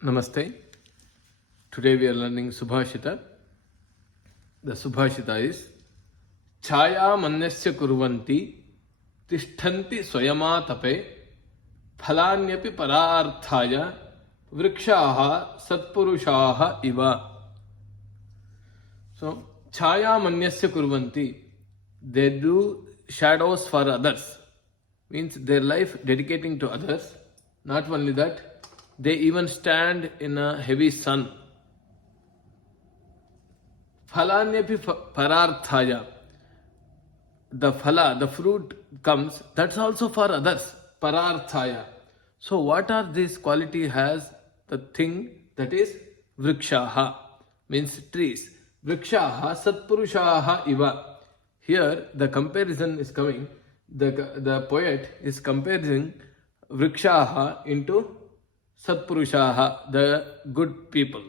Namaste. Today we are learning Subhashita. The Subhashita is Chaya manyasya kurvanti tishtanti swayama tape phalanyapi pararthaya vrikshaha satpurushaha iva. So, Chaya manyasya kurvanti, they do shadows for others, means their life dedicating to others. Not only that, they even stand in a heavy sun. Phalanyapi pararthaya, the phala, the fruit comes, that's also for others. Pararthaya. So what are these quality has the thing that is vrikshaha, means trees. Vrikshaha satpurushaha iva. Here the comparison is coming. The poet is comparing vrikshaha into satpurushaha, the good people.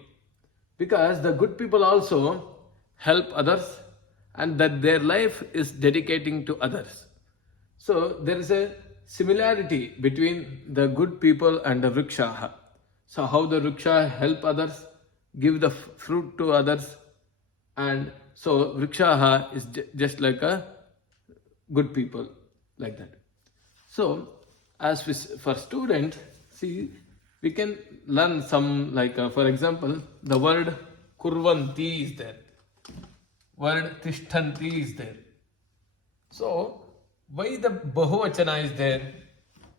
Because the good people also help others and that their life is dedicating to others. So there is a similarity between the good people and the vrikshaha. So how the vriksha help others, give the fruit to others, and so vrikshaha is just like a good people, like that. So as for students, see, we can learn some, like for example, the word kurvanti is there, word tishtanti is there. So why the bahuvachana is there?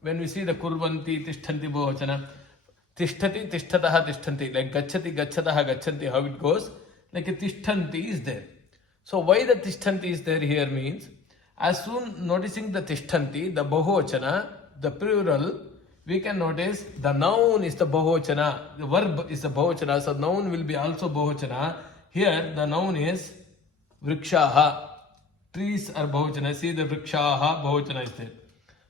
When we see the kurvanti, tishtanti, bahuvachana, tishtati, tishtataha, tishtanti, like gachati, gachataha, gachanti, how it goes, like a tishtanti is there. So why the tishtanti is there here means, as soon noticing the tishtanti, the bahuvachana, the plural, we can notice the noun is the bahuvachana, the verb is the bahuvachana, so noun will be also bahuvachana. Here the noun is vrikshaha, trees are bahuvachana. See the vrikshaha, bahuvachana is there.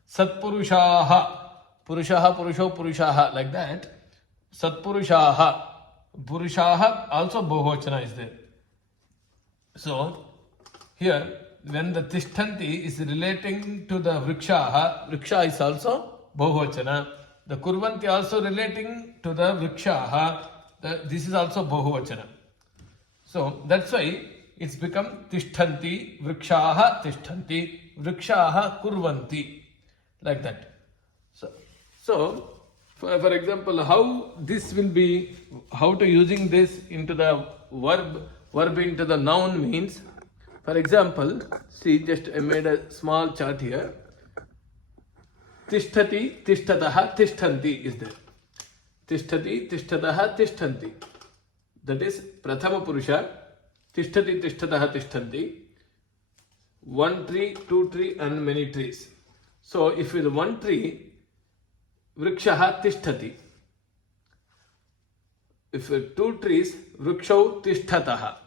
Satpurushaha, purushaha, purusho, purushaha, like that. Satpurushaha, purushaha also bahuvachana is there. So here when the tishtanti is relating to the vrikshaha, vriksha is also bahuvachana. The kurvanti also relating to the vrikshaha, this is also bahuvachana. So that's why it's become tishtanti, vrikshaha tishtanti, vrikshaha kurvanti, like that. So for example, how this will be, how to using this into the verb into the noun means, for example, see, just I made a small chart here. Tishtati, tishtataha, tishtanti is there. Tishtati, tishtataha, tishtanti. That is prathama purusha. Tishtati, tishtataha, tishtanti. One tree, two tree, and many trees. So if with one tree, vrikshaha tishtati. If with two trees, vrikshau tishtataha.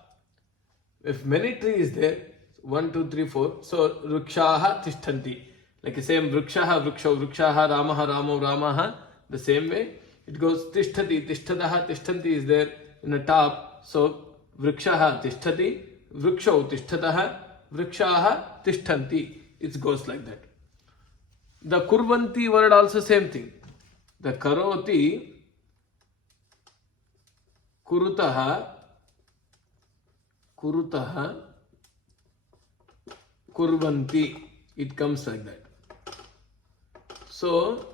If many trees there, 1, 2, 3, 4, so vrikshaha tishtanti. Like the same vrikshaha, vrikshau, vrikshaha, ramaha, ramo, ramaha, the same way it goes tishtati, tishtataha, tishtanti is there in the top. So vrikshaha tishtati, vrikshau tishtataha, vrikshaha tishtanti. It goes like that. The kurvanti word also same thing. The karoti, kurutaha, kurutaha, kurvanti. It comes like that. So,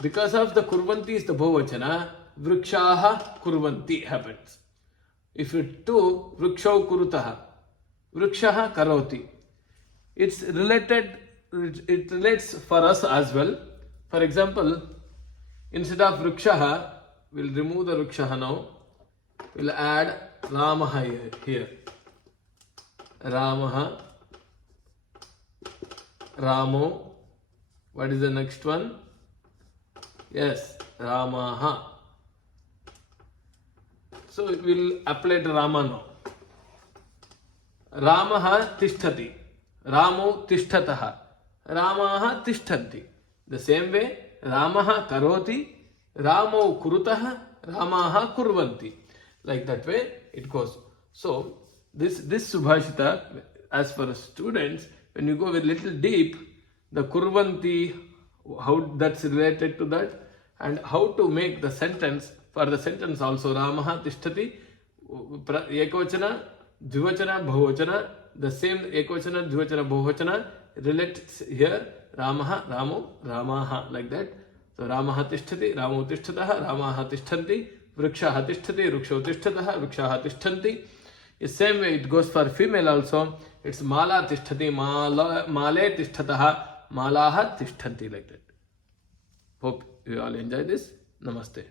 because of the kurvanti is the bahuvachana, vrikshaha kurvanti happens. If it two, vrikshau kurutaha, vrikshaha karoti. It's related, it relates for us as well. For example, instead of vrikshaha, we'll remove the vrikshaha now. We'll add ramaha here. Ramaha, Ramo. What is the next one? Yes, Ramaha. So it will apply to Rama now. Ramaha tishtati. Ramo tishtataha. Ramaha tishtanti. The same way, Ramaha karoti. Ramo kurutaha. Ramaha kurvanti. Like that way it goes. So this Subhashita, as for students, when you go a little deep, the kurvanti, how that's related to that, and how to make the sentence For the sentence also, Ramaha tishtati, ekavachana, dvivachana, bahuvachana, the same ekavachana, dvivachana, bahuvachana relates here. Ramaha, Ramo, Ramaha, like that. So Ramaha tishtati, Ramo tishtataha, Ramaha tishthanti, Vrikshaha tishtati, Vriksho tishtataha, Vrikshaha tishtanti. The same way it goes for female also. It's Mala tishtati, Male tishtataha, Malaha tishtanti, like that. Hope you all enjoy this. Namaste.